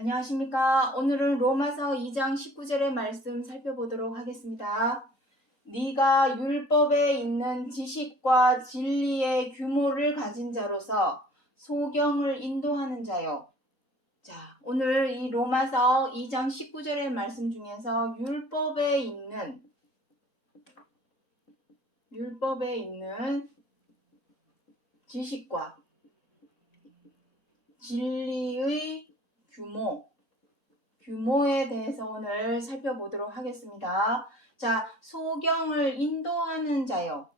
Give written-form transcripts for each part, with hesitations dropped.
안녕하십니까. 오늘은 로마서 2장 19절의 말씀 살펴보도록 하겠습니다. 네가 율법에 있는 지식과 진리의 규모를 가진 자로서 소경을 인도하는 자요. 자, 오늘 이 로마서 2장 19절의 말씀 중에서 율법에 있는 지식과 진리의 규모에 대해서 오늘 살펴보도록 하겠습니다. 자, 소경을 인도하는 자요.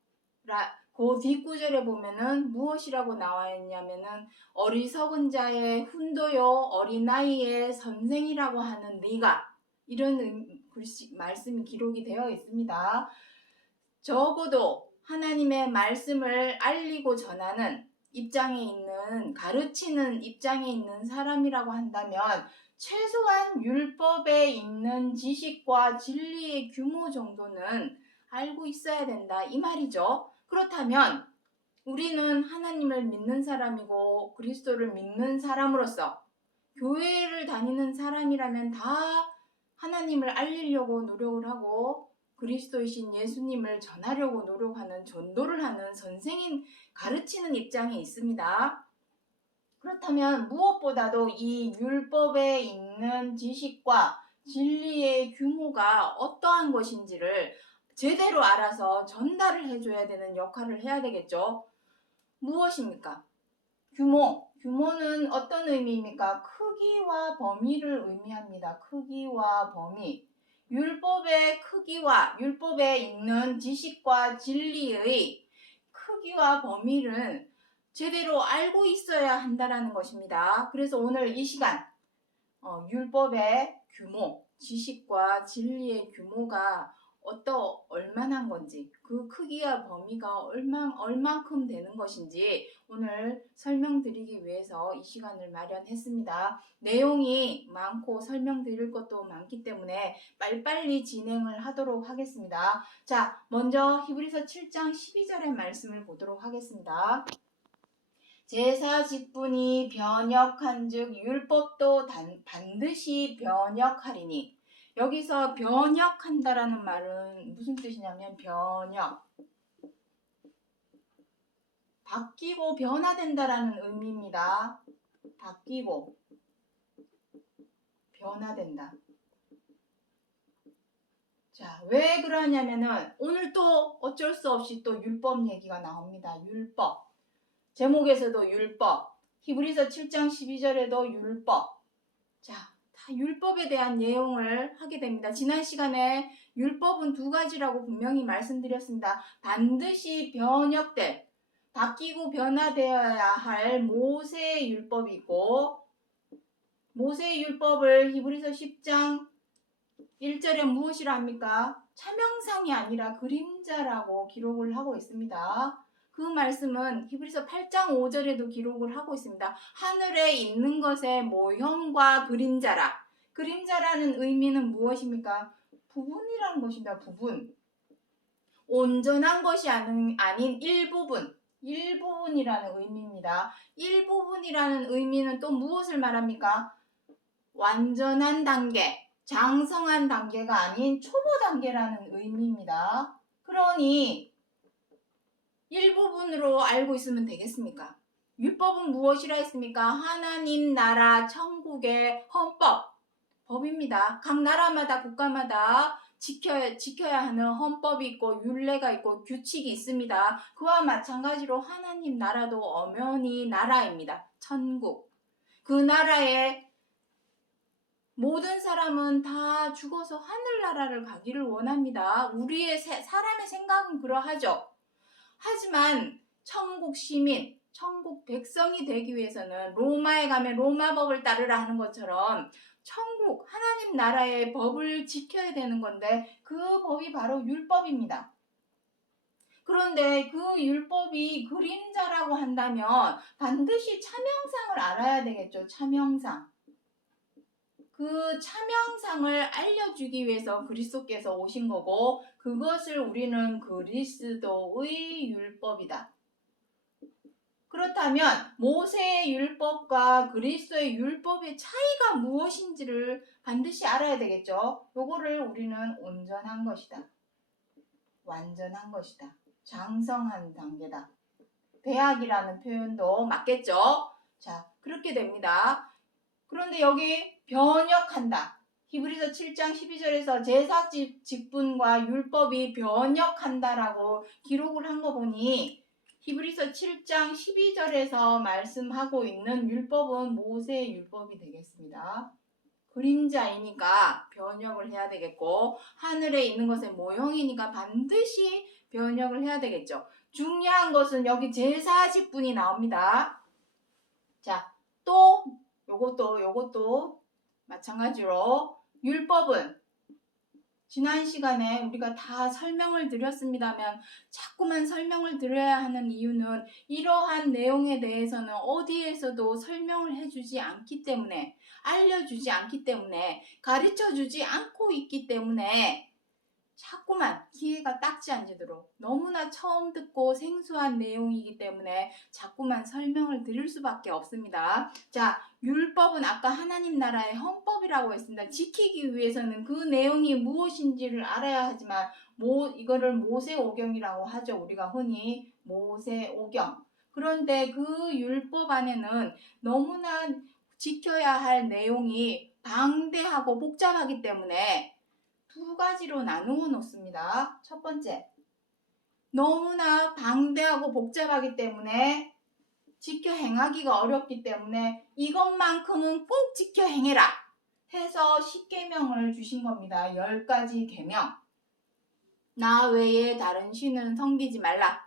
그 뒷구절에 보면은 무엇이라고 나와 있냐면은 어리석은 자의 훈도요, 어린아이의 선생이라고 하는 네가, 이런 말씀이 기록이 되어 있습니다. 적어도 하나님의 말씀을 알리고 전하는 입장에 있는, 가르치는 입장에 있는 사람이라고 한다면 최소한 율법에 있는 지식과 진리의 규모 정도는 알고 있어야 된다, 이 말이죠. 그렇다면 우리는 하나님을 믿는 사람이고 그리스도를 믿는 사람으로서 교회를 다니는 사람이라면 다 하나님을 알리려고 노력을 하고 그리스도이신 예수님을 전하려고 노력하는, 전도를 하는 선생인, 가르치는 입장에 있습니다. 그렇다면 무엇보다도 이 율법에 있는 지식과 진리의 규모가 어떠한 것인지를 제대로 알아서 전달을 해줘야 되는 역할을 해야 되겠죠. 무엇입니까? 규모는 어떤 의미입니까? 크기와 범위를 의미합니다. 크기와 범위. 율법의 크기와 율법에 있는 지식과 진리의 크기와 범위를 제대로 알고 있어야 한다는 것입니다. 그래서 오늘 이 시간 율법의 규모, 지식과 진리의 규모가 얼마나 건지, 그 크기와 범위가 얼만큼 되는 것인지 오늘 설명드리기 위해서 이 시간을 마련했습니다. 내용이 많고 설명드릴 것도 많기 때문에 빨리빨리 진행을 하도록 하겠습니다. 자, 먼저 히브리서 7장 12절의 말씀을 보도록 하겠습니다. 제사 직분이 변역한 즉 율법도 반드시 변역하리니. 여기서 변역한다라는 말은 무슨 뜻이냐면 바뀌고 변화된다라는 의미입니다. 바뀌고 변화된다. 자, 왜 그러냐면은 오늘 또 어쩔 수 없이 또 율법 얘기가 나옵니다. 율법. 제목에서도 율법, 히브리서 7장 12절에도 율법. 자, 다 율법에 대한 내용을 하게 됩니다. 지난 시간에 율법은 두 가지라고 분명히 말씀드렸습니다. 반드시 변역될, 바뀌고 변화되어야 할 모세의 율법이 있고, 모세의 율법을 히브리서 10장 1절에 무엇이라 합니까? 차명상이 아니라 그림자라고 기록을 하고 있습니다. 그 말씀은 히브리서 8장 5절에도 기록을 하고 있습니다. 하늘에 있는 것의 모형과 그림자라. 그림자라는 의미는 무엇입니까? 부분이라는 것입니다. 부분. 온전한 것이 아닌 일부분이라는 의미입니다. 일부분이라는 의미는 또 무엇을 말합니까? 완전한 단계, 장성한 단계가 아닌 초보 단계라는 의미입니다. 그러니 일부분으로 알고 있으면 되겠습니까? 율법은 무엇이라 했습니까? 하나님 나라 천국의 법입니다. 각 나라마다 국가마다 지켜야 하는 헌법이 있고 율례가 있고 규칙이 있습니다. 그와 마찬가지로 하나님 나라도 엄연히 나라입니다. 천국. 그 나라에 모든 사람은 다 죽어서 하늘나라를 가기를 원합니다. 사람의 생각은 그러하죠. 하지만 천국 시민, 천국 백성이 되기 위해서는 로마에 가면 로마 법을 따르라 하는 것처럼 천국, 하나님 나라의 법을 지켜야 되는 건데 그 법이 바로 율법입니다. 그런데 그 율법이 그림자라고 한다면 반드시 차명상을 알아야 되겠죠. 차명상. 그 차명상을 알려주기 위해서 그리스도께서 오신 거고 그것을 우리는 그리스도의 율법이다. 그렇다면 모세의 율법과 그리스도의 율법의 차이가 무엇인지를 반드시 알아야 되겠죠. 요거를 우리는 온전한 것이다. 완전한 것이다. 장성한 단계다. 배학이라는 표현도 맞겠죠? 자, 그렇게 됩니다. 그런데 여기 변역한다. 히브리서 7장 12절에서 제사 직분과 율법이 변역한다라고 기록을 한 거 보니 히브리서 7장 12절에서 말씀하고 있는 율법은 모세의 율법이 되겠습니다. 그림자이니까 변역을 해야 되겠고 하늘에 있는 것의 모형이니까 반드시 변역을 해야 되겠죠. 중요한 것은 여기 제사 직분이 나옵니다. 자, 또 요것도 마찬가지로 율법은 지난 시간에 우리가 다 설명을 드렸습니다만 자꾸만 설명을 드려야 하는 이유는 이러한 내용에 대해서는 어디에서도 설명을 해주지 않기 때문에 알려주지 않기 때문에 가르쳐주지 않고 있기 때문에 자꾸만 기회가 딱지 않도록 너무나 처음 듣고 생소한 내용이기 때문에 자꾸만 설명을 드릴 수밖에 없습니다. 자, 율법은 아까 하나님 나라의 헌법이라고 했습니다. 지키기 위해서는 그 내용이 무엇인지를 알아야 하지만 이거를 모세오경이라고 하죠. 우리가 흔히 모세오경. 그런데 그 율법 안에는 너무나 지켜야 할 내용이 방대하고 복잡하기 때문에 두 가지로 나누어 놓습니다. 첫 번째, 너무나 방대하고 복잡하기 때문에 지켜 행하기가 어렵기 때문에 이것만큼은 꼭 지켜 행해라 해서 10계명을 주신 겁니다. 10가지 계명. 나 외에 다른 신은 섬기지 말라.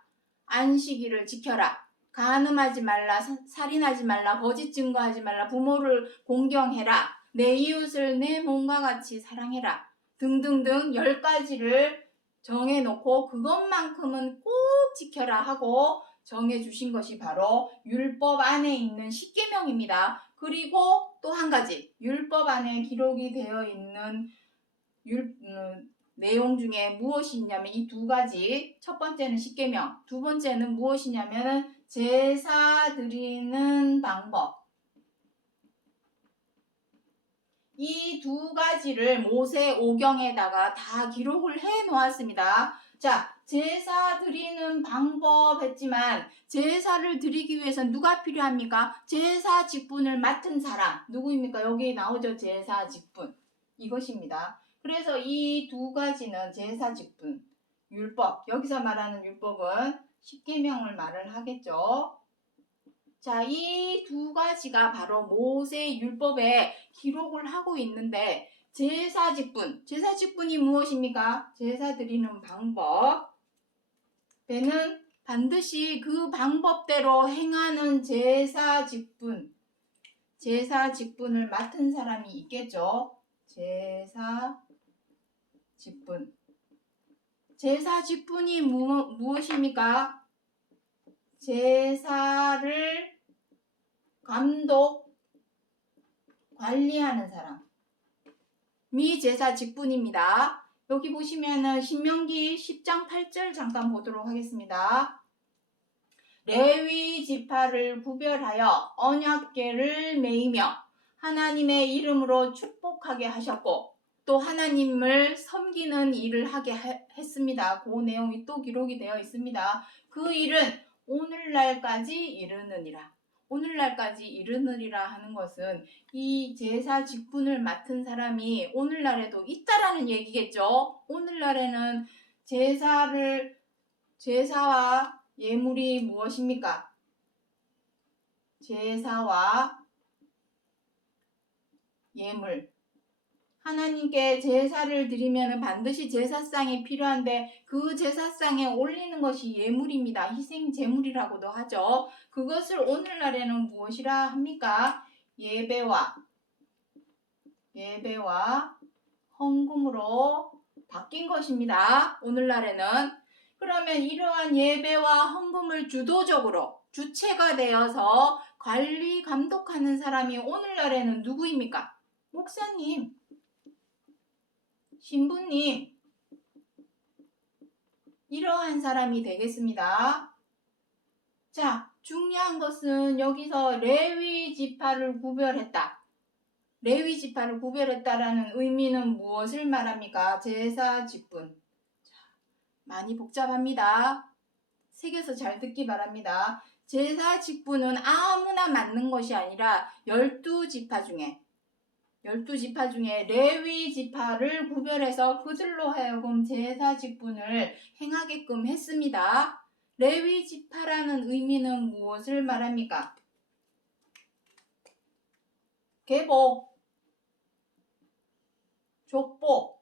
안식일을 지켜라. 간음하지 말라. 살인하지 말라. 거짓 증거하지 말라. 부모를 공경해라. 내 이웃을 내 몸과 같이 사랑해라. 등등등 10가지를 정해놓고 그것만큼은 꼭 지켜라 하고 정해주신 것이 바로 율법 안에 있는 10계명입니다. 그리고 또 한 가지 율법 안에 기록이 되어 있는 내용 중에 무엇이 있냐면 이 두 가지. 첫 번째는 10계명, 두 번째는 무엇이냐면 제사 드리는 방법. 이 두 가지를 모세오경에다가 다 기록을 해 놓았습니다. 자, 제사 드리는 방법 했지만 제사를 드리기 위해서 누가 필요합니까? 제사 직분을 맡은 사람. 누구입니까? 여기 나오죠. 제사 직분. 이것입니다. 그래서 이 두 가지는 제사 직분, 율법. 여기서 말하는 율법은 10계명을 말을 하겠죠. 자, 이 두 가지가 바로 모세 율법에 기록을 하고 있는데 제사 직분이 무엇입니까? 제사 드리는 방법. 배는 반드시 그 방법대로 행하는 제사 직분을 맡은 사람이 있겠죠. 제사 직분이 무엇입니까? 제사를 관리하는 사람이 제사 직분입니다. 여기 보시면은 신명기 10장 8절 잠깐 보도록 하겠습니다. 레위 지파를 구별하여 언약궤를 매이며 하나님의 이름으로 축복하게 하셨고 또 하나님을 섬기는 일을 하게 했습니다. 그 내용이 또 기록이 되어 있습니다. 그 일은 오늘날까지 이르느니라. 오늘날까지 이르느리라 하는 것은 이 제사 직분을 맡은 사람이 오늘날에도 있다라는 얘기겠죠. 오늘날에는 제사와 예물이 무엇입니까? 제사와 예물. 하나님께 제사를 드리면 반드시 제사상이 필요한데 그 제사상에 올리는 것이 예물입니다. 희생 제물이라고도 하죠. 그것을 오늘날에는 무엇이라 합니까? 예배와 헌금으로 바뀐 것입니다. 오늘날에는. 그러면 이러한 예배와 헌금을 주도적으로 주체가 되어서 관리 감독하는 사람이 오늘날에는 누구입니까? 목사님, 신부님, 이러한 사람이 되겠습니다. 자, 중요한 것은 여기서 레위 지파를 구별했다. 레위 지파를 구별했다라는 의미는 무엇을 말합니까? 제사 직분. 많이 복잡합니다. 새겨서 잘 듣기 바랍니다. 제사 직분은 아무나 맡는 것이 아니라 12지파 중에 레위 지파를 구별해서 그들로 하여금 제사 직분을 행하게끔 했습니다. 레위 지파라는 의미는 무엇을 말합니까? 계보, 족보,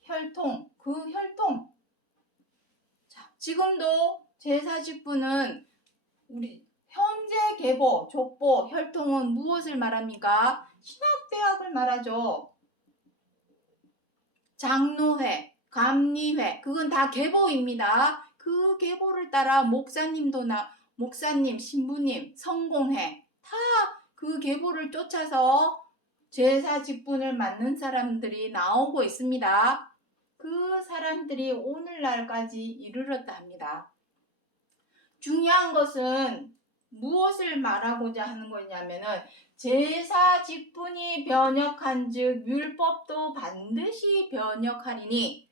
혈통, 그 혈통. 자, 지금도 제사 직분은 우리 현재 계보, 족보, 혈통은 무엇을 말합니까? 신학대학을 말하죠. 장로회, 감리회, 그건 다 계보입니다. 그 계보를 따라 목사님, 신부님, 성공회 다 그 계보를 쫓아서 제사 직분을 맡는 사람들이 나오고 있습니다. 그 사람들이 오늘날까지 이르렀다 합니다. 중요한 것은 무엇을 말하고자 하는 거냐면은 제사 직분이 변역한즉 율법도 반드시 변역하리니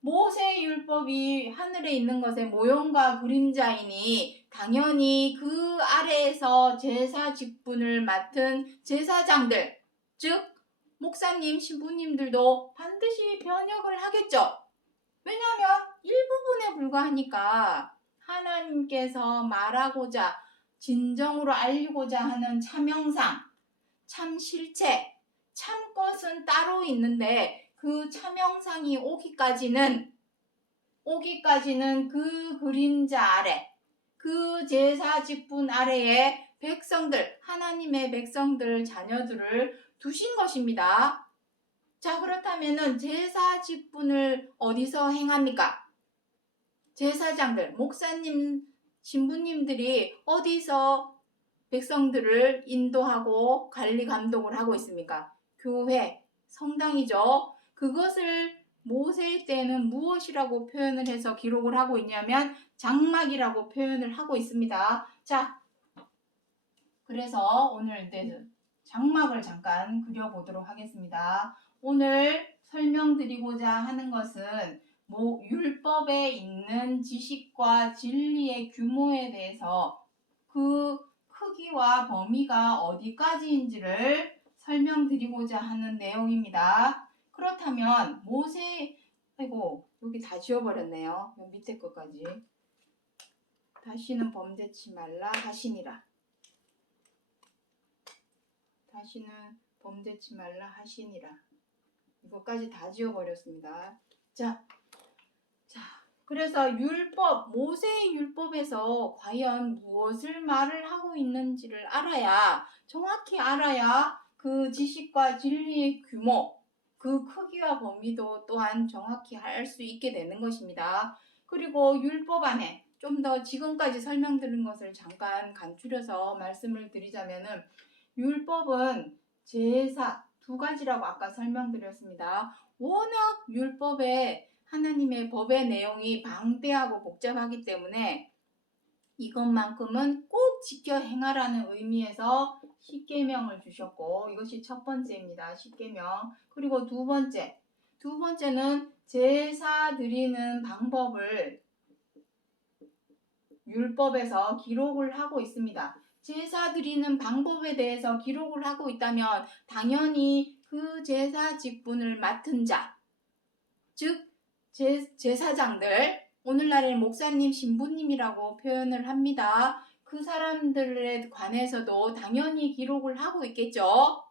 모세 율법이 하늘에 있는 것의 모형과 그림자이니 당연히 그 아래에서 제사 직분을 맡은 제사장들, 즉 목사님, 신부님들도 반드시 변역을 하겠죠. 왜냐하면 일부분에 불과하니까 하나님께서 말하고자 진정으로 알리고자 하는 참 형상, 참 실체, 참 것은 따로 있는데 그 참 형상이 오기까지는 그 그림자 아래, 그 제사 직분 아래에 백성들, 하나님의 백성들, 자녀들을 두신 것입니다. 자, 그렇다면은 제사 직분을 어디서 행합니까? 제사장들, 목사님, 신부님들이 어디서 백성들을 인도하고 관리 감독을 하고 있습니까? 교회, 성당이죠. 그것을 모세의 때는 무엇이라고 표현을 해서 기록을 하고 있냐면 장막이라고 표현을 하고 있습니다. 자, 그래서 오늘 장막을 잠깐 그려보도록 하겠습니다. 오늘 설명드리고자 하는 것은 율법에 있는 지식과 진리의 규모에 대해서 그 크기와 범위가 어디까지인지를 설명드리고자 하는 내용입니다. 그렇다면 여기 다 지워버렸네요. 밑에 것까지. 다시는 범죄치 말라 하시니라. 다시는 범죄치 말라 하시니라. 이것까지 다 지워버렸습니다. 자, 그래서 모세의 율법에서 과연 무엇을 말을 하고 있는지를 정확히 알아야 그 지식과 진리의 규모, 그 크기와 범위도 또한 정확히 알 수 있게 되는 것입니다. 그리고 율법 안에 좀 더 지금까지 설명드린 것을 잠깐 간추려서 말씀을 드리자면은 율법은 제사 두 가지라고 아까 설명드렸습니다. 워낙 율법에 하나님의 법의 내용이 방대하고 복잡하기 때문에 이것만큼은 꼭 지켜 행하라는 의미에서 십계명을 주셨고 이것이 첫 번째입니다. 십계명. 그리고 두 번째는 제사 드리는 방법을 율법에서 기록을 하고 있습니다. 제사 드리는 방법에 대해서 기록을 하고 있다면 당연히 그 제사 직분을 맡은 자, 즉 제사장들, 오늘날의 목사님, 신부님이라고 표현을 합니다. 그 사람들에 관해서도 당연히 기록을 하고 있겠죠.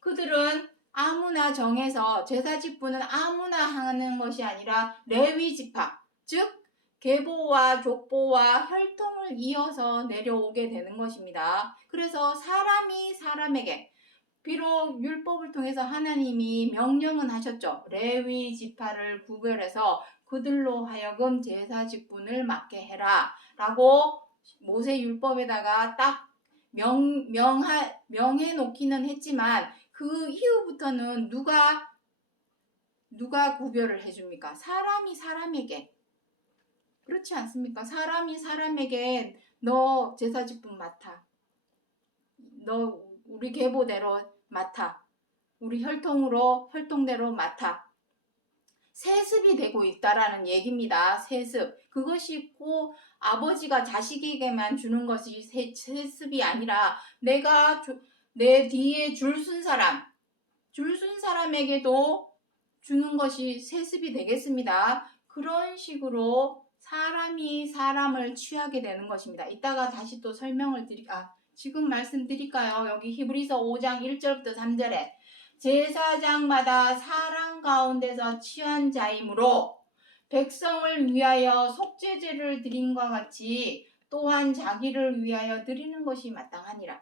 그들은 아무나 정해서 제사 직분은 아무나 하는 것이 아니라 레위 지파, 즉 계보와 족보와 혈통을 이어서 내려오게 되는 것입니다. 그래서 사람이 사람에게 비록 율법을 통해서 하나님이 명령은 하셨죠. 레위 지파를 구별해서 그들로 하여금 제사 직분을 맡게 해라 라고 모세 율법에다가 딱 명해 놓기는 했지만 그 이후부터는 누가 구별을 해줍니까? 사람이 사람에게. 그렇지 않습니까? 사람이 사람에게 너 제사직분 맡아. 너 우리 계보대로 맡아. 우리 혈통대로 맡아. 세습이 되고 있다라는 얘기입니다. 세습. 그것이 꼭 아버지가 자식에게만 주는 것이 세습이 아니라 내 뒤에 줄 쓴 사람에게도 주는 것이 세습이 되겠습니다. 그런 식으로 사람이 사람을 취하게 되는 것입니다. 이따가 다시 또 지금 말씀드릴까요? 여기 히브리서 5장 1절부터 3절에 제사장마다 사람 가운데서 취한 자이므로 백성을 위하여 속죄제를 드림과 같이 또한 자기를 위하여 드리는 것이 마땅하니라.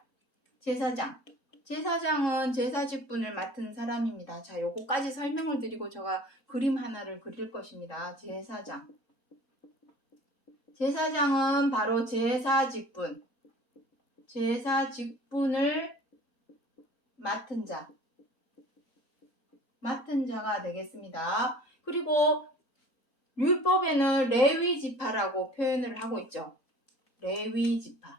제사장은 제사직분을 맡은 사람입니다. 자, 요거까지 설명을 드리고 제가 그림 하나를 그릴 것입니다. 제사장은 바로 제사직분을 맡은 자가 되겠습니다. 그리고 율법에는 레위지파라고 표현을 하고 있죠. 레위지파.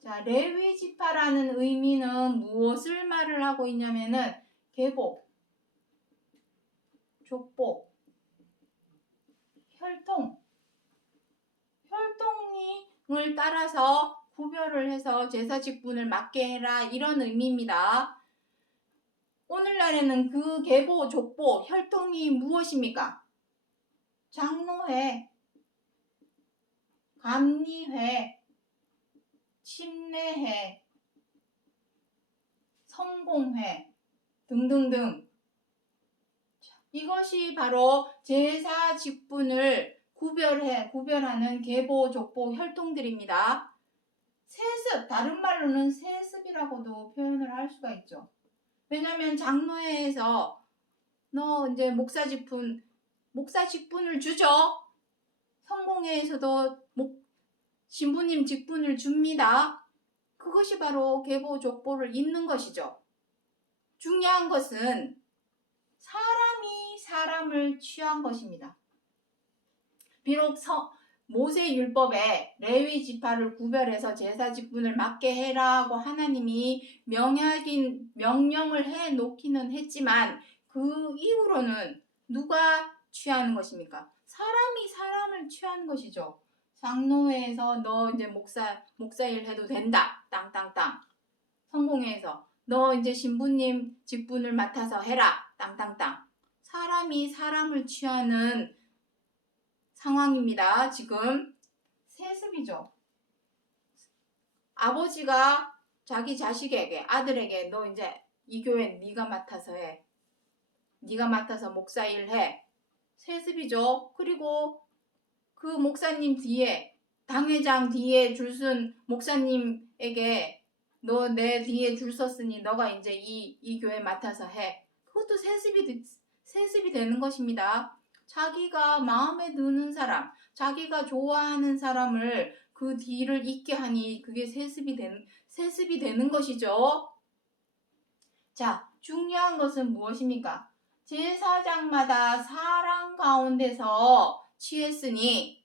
자, 레위지파라는 의미는 무엇을 말을 하고 있냐면은 계보, 족보, 혈통을 따라서 구별을 해서 제사직분을 맡게 해라 이런 의미입니다. 오늘날에는 그 계보, 족보, 혈통이 무엇입니까? 장로회, 감리회, 침례회, 성공회 등등등. 이것이 바로 제사 직분을 구별하는 계보, 족보, 혈통들입니다. 세습, 다른 말로는 세습이라고도 표현을 할 수가 있죠. 왜냐하면 장로회에서 너 이제 목사 직분을 주죠. 성공회에서도 신부님 직분을 줍니다. 그것이 바로 계보, 족보를 잇는 것이죠. 중요한 것은 사람이 사람을 취한 것입니다. 비록 모세 율법에 레위 지파를 구별해서 제사 직분을 맡게 해라고 하나님이 명령을 해 놓기는 했지만 그 이후로는 누가 취하는 것입니까? 사람이 사람을 취하는 것이죠. 장로회에서 너 이제 목사일 해도 된다. 땅땅땅. 성공회에서 너 이제 신부님 직분을 맡아서 해라. 땅땅땅. 사람이 사람을 취하는 상황입니다. 지금 세습이죠. 아버지가 자기 자식에게, 아들에게 너 이제 이 교회 네가 맡아서 해. 네가 맡아서 목사일 해. 세습이죠. 그리고 그 목사님 뒤에, 당회장 뒤에 줄 쓴 목사님에게 너 내 뒤에 줄 섰으니 너가 이제 이 교회 맡아서 해. 그것도 세습이 되는 것입니다. 자기가 마음에 드는 사람, 자기가 좋아하는 사람을 그 뒤를 잇게 하니 그게 세습이 되는 것이죠. 자, 중요한 것은 무엇입니까? 제사장마다 사람 가운데서 취했으니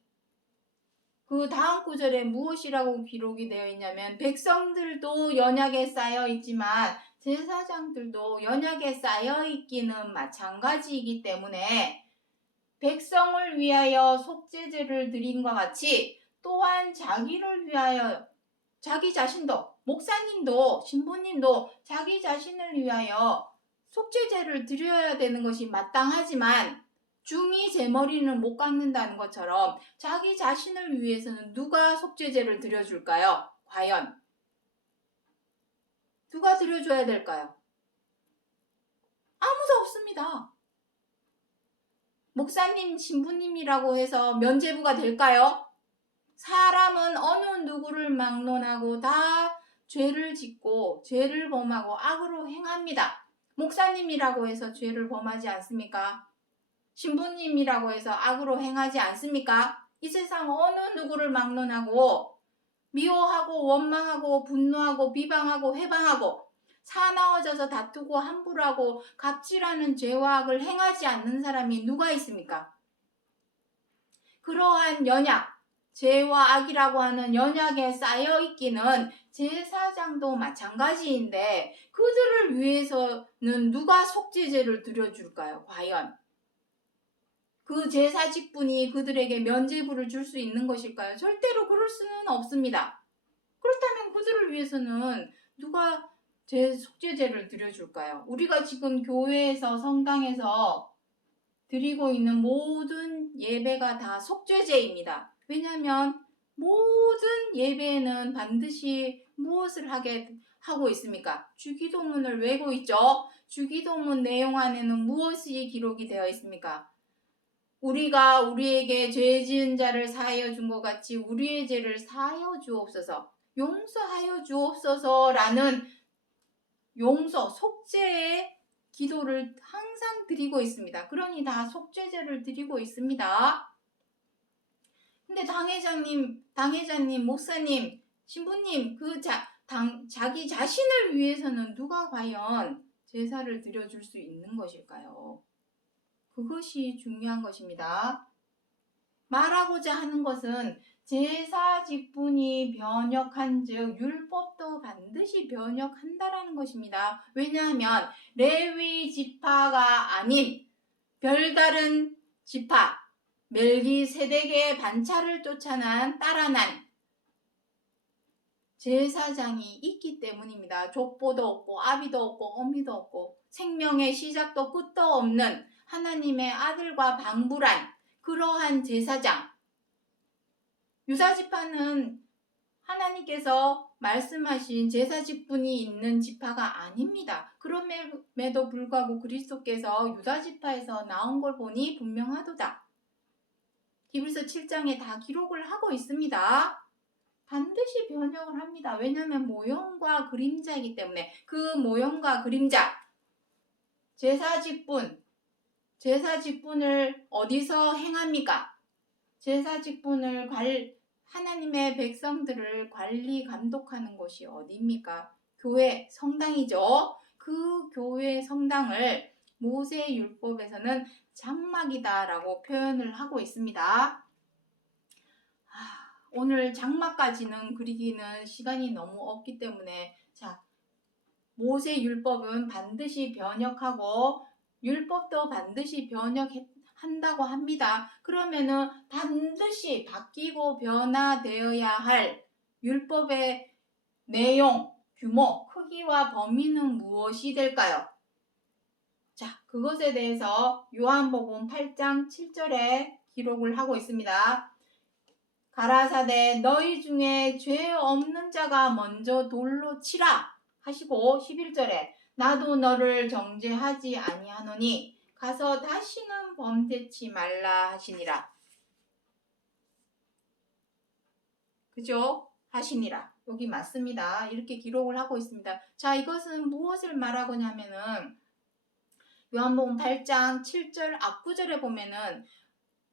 그 다음 구절에 무엇이라고 기록이 되어 있냐면 백성들도 연약에 쌓여 있지만 제사장들도 연약에 쌓여 있기는 마찬가지이기 때문에 백성을 위하여 속죄제를 드림과 같이 또한 자기를 위하여 자기 자신도 목사님도 신부님도 자기 자신을 위하여 속죄제를 드려야 되는 것이 마땅하지만 중이 제 머리는 못 깎는다는 것처럼 자기 자신을 위해서는 누가 속죄제를 드려줄까요? 과연 누가 드려줘야 될까요? 아무도 없습니다. 목사님, 신부님이라고 해서 면죄부가 될까요? 사람은 어느 누구를 막론하고 다 죄를 짓고 죄를 범하고 악으로 행합니다. 목사님이라고 해서 죄를 범하지 않습니까? 신부님이라고 해서 악으로 행하지 않습니까? 이 세상 어느 누구를 막론하고 미워하고 원망하고 분노하고 비방하고 회방하고 사나워져서 다투고 함부로하고 갑질하는 죄와 악을 행하지 않는 사람이 누가 있습니까? 그러한 연약, 죄와 악이라고 하는 연약에 쌓여 있기는 제사장도 마찬가지인데 그들을 위해서는 누가 속죄제를 드려줄까요? 과연 그 제사 직분이 그들에게 면죄부를 줄 수 있는 것일까요? 절대로 그럴 수는 없습니다. 그렇다면 그들을 위해서는 누가 속죄제를 드려줄까요? 우리가 지금 교회에서 성당에서 드리고 있는 모든 예배가 다 속죄제입니다. 왜냐하면 모든 예배에는 반드시 무엇을 하고 있습니까? 주기도문을 외고 있죠. 주기도문 내용 안에는 무엇이 기록이 되어 있습니까? 우리가 우리에게 죄 지은 자를 사하여 준 것 같이 우리의 죄를 사하여 주옵소서, 용서하여 주옵소서라는 속죄의 기도를 항상 드리고 있습니다. 그러니 다 속죄제를 드리고 있습니다. 근데 당회자님, 목사님, 신부님, 자기 자신을 위해서는 누가 과연 제사를 드려줄 수 있는 것일까요? 그것이 중요한 것입니다. 말하고자 하는 것은 제사 직분이 변역한즉 율법도 반드시 변역한다라는 것입니다. 왜냐하면 레위 지파가 아닌 별다른 지파, 멜기세덱의 반차를 따라난 제사장이 있기 때문입니다. 족보도 없고 아비도 없고 어미도 없고 생명의 시작도 끝도 없는 하나님의 아들과 방불한 그러한 제사장. 유다지파는 하나님께서 말씀하신 제사 직분이 있는 지파가 아닙니다. 그럼에도 불구하고 그리스도께서 유다지파에서 나온 걸 보니 분명하도다. 히브리서 7장에 다 기록을 하고 있습니다. 반드시 변형을 합니다. 왜냐하면 모형과 그림자이기 때문에 그 모형과 그림자, 제사 직분을 어디서 행합니까? 제사 직분을 하나님의 백성들을 관리 감독하는 곳이 어디입니까? 교회, 성당이죠. 그 교회 성당을 모세 율법에서는 장막이다라고 표현을 하고 있습니다. 오늘 장막까지는 그리기는 시간이 너무 없기 때문에 모세 율법은 반드시 변역하고 율법도 반드시 변역한다고 합니다. 그러면은 반드시 바뀌고 변화되어야 할 율법의 내용, 규모, 크기와 범위는 무엇이 될까요? 그것에 대해서 요한복음 8장 7절에 기록을 하고 있습니다. 가라사대 너희 중에 죄 없는 자가 먼저 돌로 치라 하시고 11절에 나도 너를 정죄하지 아니하노니 가서 다시는 범죄치 말라 하시니라. 그죠? 하시니라. 여기 맞습니다. 이렇게 기록을 하고 있습니다. 이것은 무엇을 말하고냐 하면은 요한복음 8장 7절 앞구절에 보면은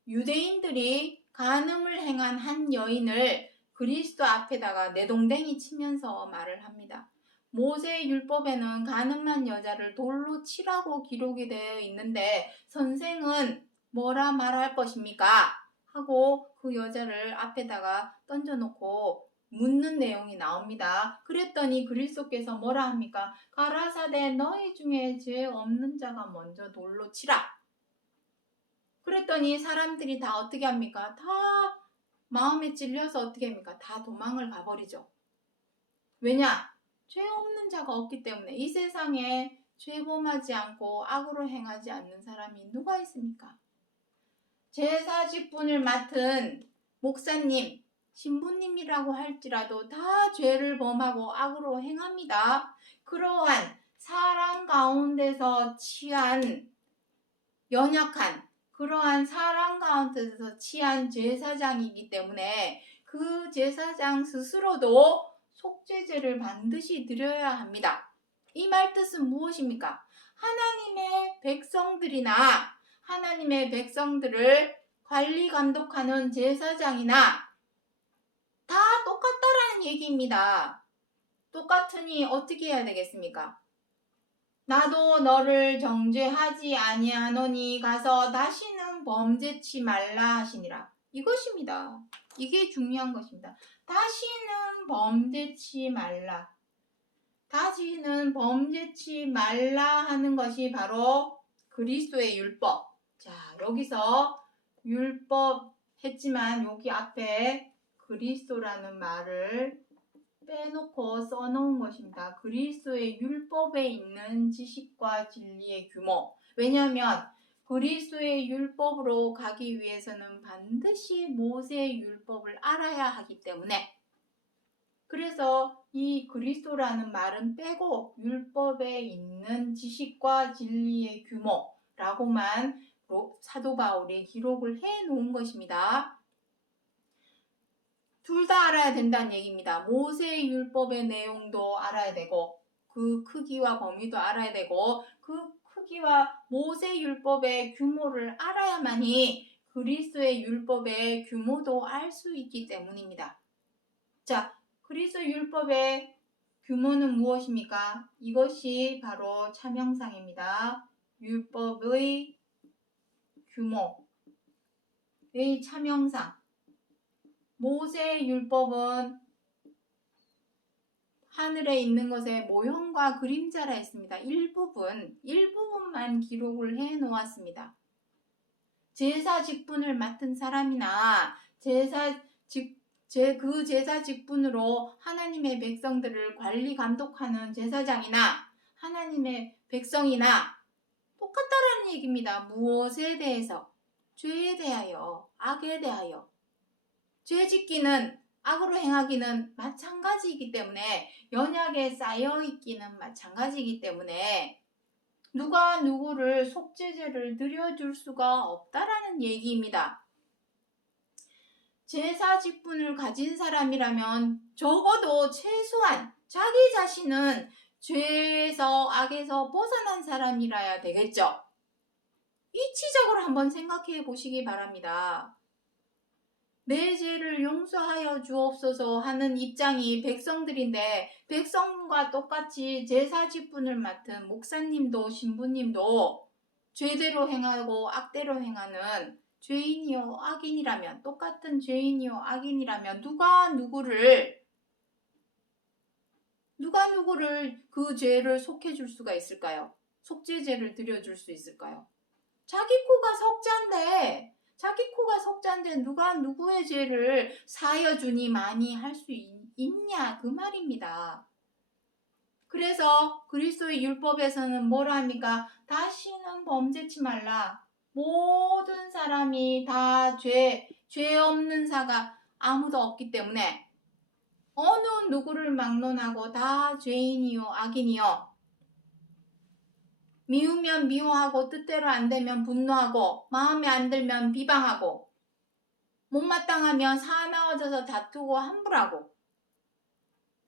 유대인들이 간음을 행한 한 여인을 그리스도 앞에다가 내동댕이 치면서 말을 합니다. 모세 율법에는 간음한 여자를 돌로 치라고 기록이 되어 있는데 선생은 뭐라 말할 것입니까? 하고 그 여자를 앞에다가 던져놓고 묻는 내용이 나옵니다. 그랬더니 그리스도께서 뭐라 합니까? 가라사대 너희 중에 죄 없는 자가 먼저 돌로 치라. 그랬더니 사람들이 다 어떻게 합니까? 다 마음에 찔려서 어떻게 합니까? 다 도망을 가버리죠. 왜냐? 죄 없는 자가 없기 때문에 이 세상에 죄범하지 않고 악으로 행하지 않는 사람이 누가 있습니까? 제사 직분을 맡은 목사님, 신부님이라고 할지라도 다 죄를 범하고 악으로 행합니다. 그러한 사람 가운데서 취한 연약한 그러한 사람 가운데서 취한 제사장이기 때문에 그 제사장 스스로도 속죄제를 반드시 드려야 합니다. 이 말 뜻은 무엇입니까? 하나님의 백성들을 관리 감독하는 제사장이나 다 똑같다라는 얘기입니다. 똑같으니 어떻게 해야 되겠습니까? 나도 너를 정죄하지 아니하노니 가서 다시는 범죄치 말라 하시니라. 이것입니다. 이게 중요한 것입니다. 다시는 범죄치 말라. 다시는 범죄치 말라 하는 것이 바로 그리스도의 율법. 자, 여기서 율법 했지만 여기 앞에 그리스도라는 말을 빼놓고 써놓은 것입니다. 그리스도의 율법에 있는 지식과 진리의 규모. 왜냐하면 그리스도의 율법으로 가기 위해서는 반드시 모세의 율법을 알아야 하기 때문에, 그래서 이 그리스도라는 말은 빼고 율법에 있는 지식과 진리의 규모라고만 사도 바울이 기록을 해 놓은 것입니다. 둘 다 알아야 된다는 얘기입니다. 모세의 율법의 내용도 알아야 되고 그 크기와 범위도 알아야 되고 그 크기와 모세 율법의 규모를 알아야만이 그리스도의 율법의 규모도 알 수 있기 때문입니다. 자, 그리스도 율법의 규모는 무엇입니까? 이것이 바로 참형상입니다. 율법의 규모의 참형상. 모세의 율법은 하늘에 있는 것의 모형과 그림자라 했습니다. 일부분만 기록을 해 놓았습니다. 제사 직분을 맡은 사람이나 그 제사 직분으로 하나님의 백성들을 관리 감독하는 제사장이나 하나님의 백성이나 똑같다라는 얘기입니다. 무엇에 대해서? 죄에 대하여, 악에 대하여. 죄 짓기는, 악으로 행하기는 마찬가지이기 때문에, 연약에 쌓여있기는 마찬가지이기 때문에 누가 누구를 속죄제를 드려줄 수가 없다라는 얘기입니다. 제사 직분을 가진 사람이라면 적어도 최소한 자기 자신은 죄에서, 악에서 벗어난 사람이라야 되겠죠. 이치적으로 한번 생각해 보시기 바랍니다. 내 죄를 용서하여 주옵소서 하는 입장이 백성들인데, 백성과 똑같이 제사 직분을 맡은 목사님도 신부님도 죄대로 행하고 악대로 행하는 죄인이요 악인이라면, 똑같은 죄인이요 악인이라면 누가 누구를 그 죄를 속해줄 수가 있을까요? 속죄제를 드려줄 수 있을까요? 자기 코가 석잔데 누가 누구의 죄를 사여주니 많이 할 수 있냐 그 말입니다. 그래서 그리스도의 율법에서는 뭐라 합니까? 다시는 범죄치 말라. 모든 사람이 다 죄 없는 자가 아무도 없기 때문에 어느 누구를 막론하고 다 죄인이요 악인이요, 미우면 미워하고 뜻대로 안 되면 분노하고 마음에 안 들면 비방하고 못마땅하면 사나워져서 다투고 함부라고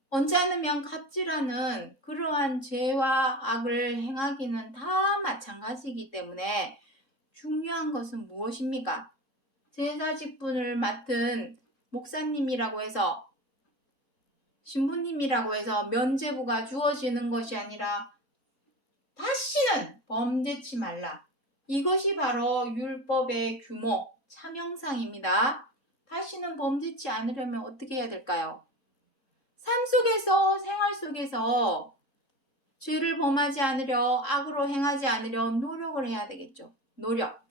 언짢으면 갑질하는 그러한 죄와 악을 행하기는 다 마찬가지이기 때문에 중요한 것은 무엇입니까? 제사 직분을 맡은 목사님이라고 해서, 신부님이라고 해서 면죄부가 주어지는 것이 아니라 다시는 범죄치 말라. 이것이 바로 율법의 규모, 참형상입니다. 다시는 범죄치 않으려면 어떻게 해야 될까요? 삶 속에서, 생활 속에서 죄를 범하지 않으려, 악으로 행하지 않으려 노력을 해야 되겠죠. 노력.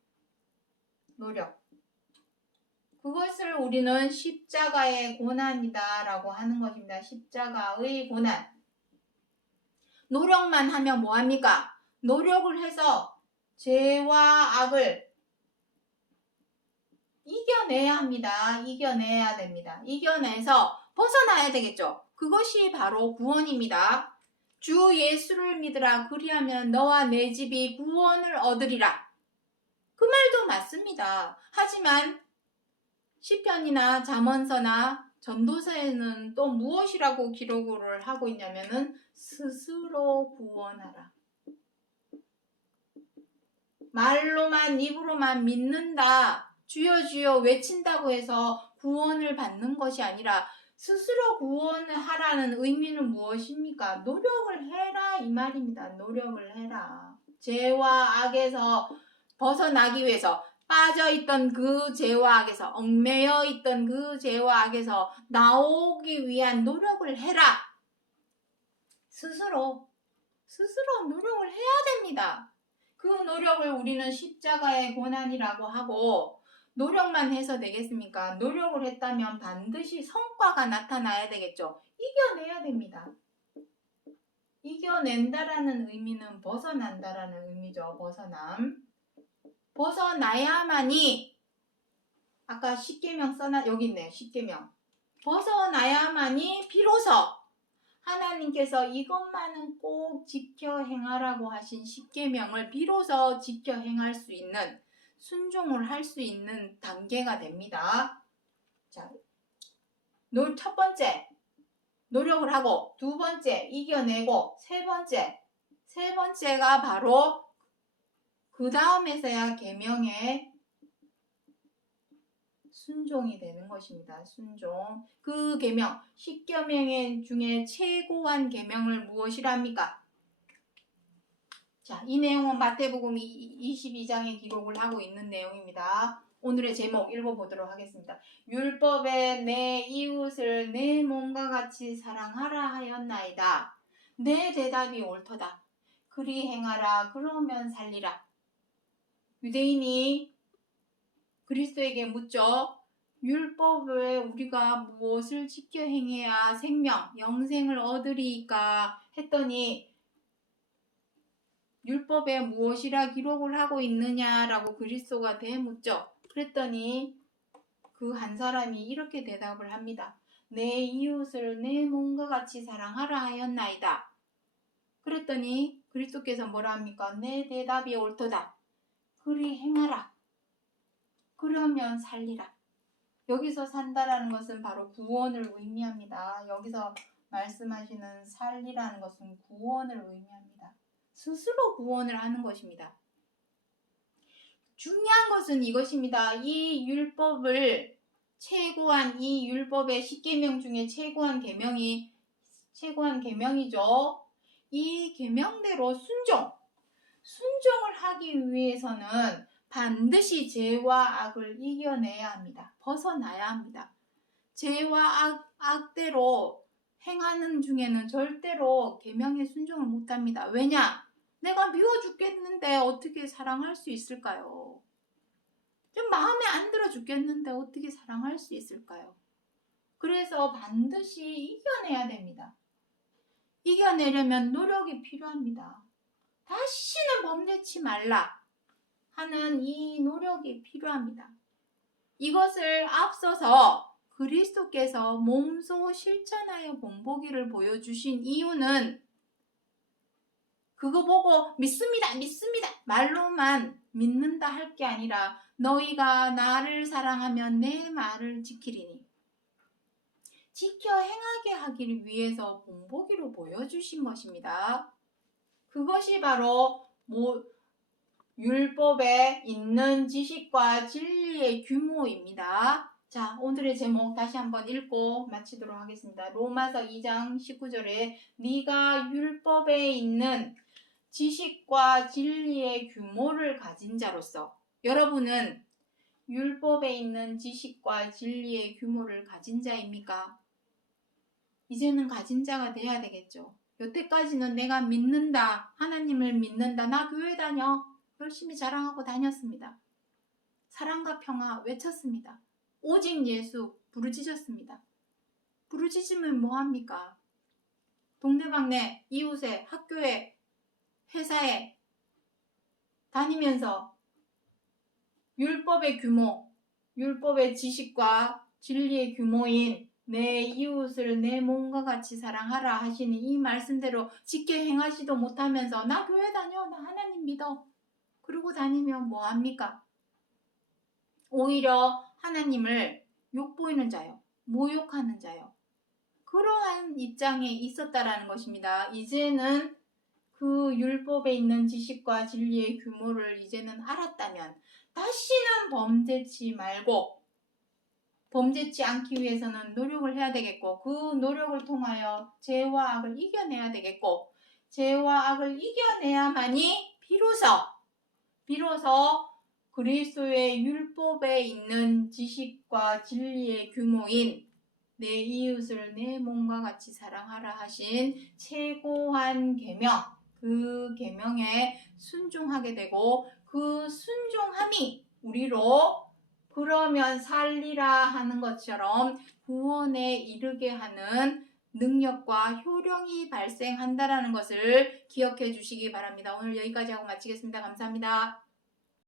그것을 우리는 십자가의 고난이다 라고 하는 것입니다. 십자가의 고난. 노력만 하면 뭐합니까? 노력을 해서 죄와 악을 이겨내야 합니다. 이겨내야 됩니다. 이겨내서 벗어나야 되겠죠. 그것이 바로 구원입니다. 주 예수를 믿으라. 그리하면 너와 내 집이 구원을 얻으리라. 그 말도 맞습니다. 하지만 시편이나 잠언서나 전도서에는 또 무엇이라고 기록을 하고 있냐면은 스스로 구원하라. 말로만, 입으로만 믿는다, 주여 주여 외친다고 해서 구원을 받는 것이 아니라 스스로 구원을 하라는 의미는 무엇입니까? 노력을 해라 이 말입니다. 노력을 해라. 죄와 악에서 벗어나기 위해서 빠져있던 그 죄와 악에서 얽매여 있던 그 죄와 악에서 나오기 위한 노력을 해라. 스스로 노력을 해야 됩니다. 그 노력을 우리는 십자가의 고난이라고 하고 노력만 해서 되겠습니까? 노력을 했다면 반드시 성과가 나타나야 되겠죠. 이겨내야 됩니다. 이겨낸다라는 의미는 벗어난다라는 의미죠. 벗어나야만이 아까 십계명 여기 있네요. 십계명. 벗어나야만이 비로소 하나님께서 이것만은 꼭 지켜 행하라고 하신 십계명을 비로소 지켜 행할 수 있는 순종을 할 수 있는 단계가 됩니다. 자, 첫 번째 노력을 하고, 두 번째 이겨내고, 세 번째가 바로 그 다음에서야 계명의 순종이 되는 것입니다. 순종. 그 계명, 10계명 중에 최고한 계명을 무엇이랍니까? 자, 이 내용은 마태복음 22장에 기록을 하고 있는 내용입니다. 오늘의 제목 읽어보도록 하겠습니다. 율법에 내 이웃을 내 몸과 같이 사랑하라 하였나이다. 내 대답이 옳도다. 그리 행하라. 그러면 살리라. 유대인이 그리스도에게 묻죠. 율법에 우리가 무엇을 지켜 행해야 생명, 영생을 얻으리까 했더니 율법에 무엇이라 기록을 하고 있느냐라고 그리스도가 되묻죠. 그랬더니 그 한 사람이 이렇게 대답을 합니다. 내 이웃을 내 몸과 같이 사랑하라 하였나이다. 그랬더니 그리스도께서 뭐라 합니까? 내 대답이 옳도다. 그리 행하라. 그러면 살리라. 여기서 산다라는 것은 바로 구원을 의미합니다. 여기서 말씀하시는 살리라는 것은 구원을 의미합니다. 스스로 구원을 하는 것입니다. 중요한 것은 이것입니다. 이 율법을 최고한 이 율법의 10계명 중에 최고한 계명이죠. 이 계명대로 순종을 하기 위해서는 반드시 죄와 악을 이겨내야 합니다. 벗어나야 합니다. 죄와 악대로 행하는 중에는 절대로 계명에 순종을 못합니다. 왜냐? 내가 미워 죽겠는데 어떻게 사랑할 수 있을까요? 좀 마음에 안 들어 죽겠는데 어떻게 사랑할 수 있을까요? 그래서 반드시 이겨내야 됩니다. 이겨내려면 노력이 필요합니다. 다시는 범내치 말라 하는 이 노력이 필요합니다. 이것을 앞서서 그리스도께서 몸소 실천하여 본보기를 보여주신 이유는 그거 보고 믿습니다 말로만 믿는다 할 게 아니라 너희가 나를 사랑하면 내 말을 지키리니 지켜 행하게 하기를 위해서 본보기로 보여주신 것입니다. 그것이 바로 율법에 있는 지식과 진리의 규모입니다. 자, 오늘의 제목 다시 한번 읽고 마치도록 하겠습니다. 로마서 2장 19절에 네가 율법에 있는 지식과 진리의 규모를 가진 자로서 여러분은 율법에 있는 지식과 진리의 규모를 가진 자입니까? 이제는 가진 자가 돼야 되겠죠. 여태까지는 내가 믿는다, 하나님을 믿는다, 나 교회 다녀 열심히 자랑하고 다녔습니다. 사랑과 평화 외쳤습니다. 오직 예수 부르짖었습니다. 부르짖으면 뭐합니까? 동네방네, 이웃에, 학교에, 회사에 다니면서 율법의 규모, 율법의 지식과 진리의 규모인 내 이웃을 내 몸과 같이 사랑하라 하시니 이 말씀대로 지켜 행하지도 못하면서 나 교회 다녀, 나 하나님 믿어 그러고 다니면 뭐합니까? 오히려 하나님을 욕보이는 자요, 모욕하는 자요, 그러한 입장에 있었다라는 것입니다. 이제는 그 율법에 있는 지식과 진리의 규모를 이제는 알았다면 다시는 범죄치 말고 범죄치 않기 위해서는 노력을 해야 되겠고 그 노력을 통하여 죄와 악을 이겨내야 되겠고 죄와 악을 이겨내야만이 비로소 그리스도의 율법에 있는 지식과 진리의 규모인 내 이웃을 내 몸과 같이 사랑하라 하신 최고한 계명, 그 계명에 순종하게 되고 그 순종함이 우리로 그러면 살리라 하는 것처럼 구원에 이르게 하는 능력과 효령이 발생한다라는 것을 기억해 주시기 바랍니다. 오늘 여기까지 하고 마치겠습니다. 감사합니다.